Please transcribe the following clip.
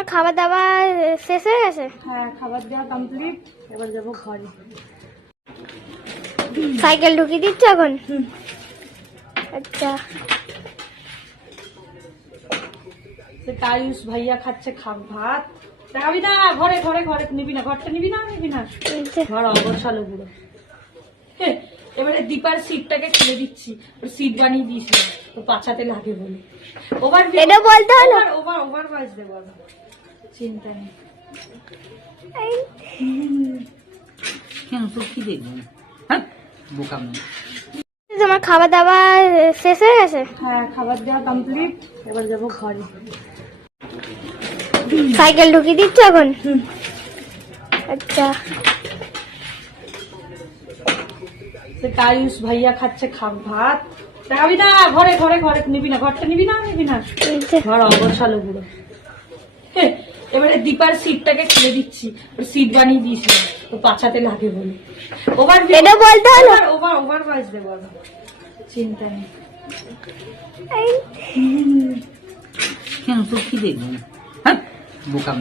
তোমার খাবার দাবার শেষ হয়ে গেছে? হ্যাঁ, খাবার দেওয়া কমপ্লিট। এবার যাবো ঘরে। সাইকেল ঢুকিয়ে দিচ্ছ এখন? আচ্ছা, আয়ুষ ভাইয়া খাচ্ছে ভাত। দেখাবি না ঘরে, ঘরে ঘরে নিবি না, ঘরটা নিবি না, নিবি না, ঘর অবসালো পুরো। এবারে দীপার সিটটাকে খুলে দিচ্ছি, সিট বানিয়ে দিয়েছিল তো পাছাতে লাগে বলে। ওভার এটা বলতে হলো। ওভার ভয়েস দেবো, চিন্তা নেই। কেন তোর কি দেখবো? হ্যাঁ, বোকাম। তোমার খাবার দাবার শেষ হয়ে গেছে? হ্যাঁ, খাবার দেওয়া কমপ্লিট। এবার যাবো ঘরে। সাইকেল ঢুকিয়ে দিচ্ছ এখন? আচ্ছা, আয়ুষ ভাইয়া খাচ্ছে ভাত। দেখাবি না ঘরে, ঘরে ঘরে নিবি না, ঘরটা নিবি না, নিবি না, ঘর অবসালো পুরো। এবারে দীপার সিটটাকে খুলে দিচ্ছি, সিট বানিয়ে দিয়েছিল তো পাছাতে লাগে বলে। এটা বলতে হলো। ওভার ভয়েস দেবো, চিন্তা নেই। কেন তোর কি দেখবো? হ্যাঁ, বোকাম।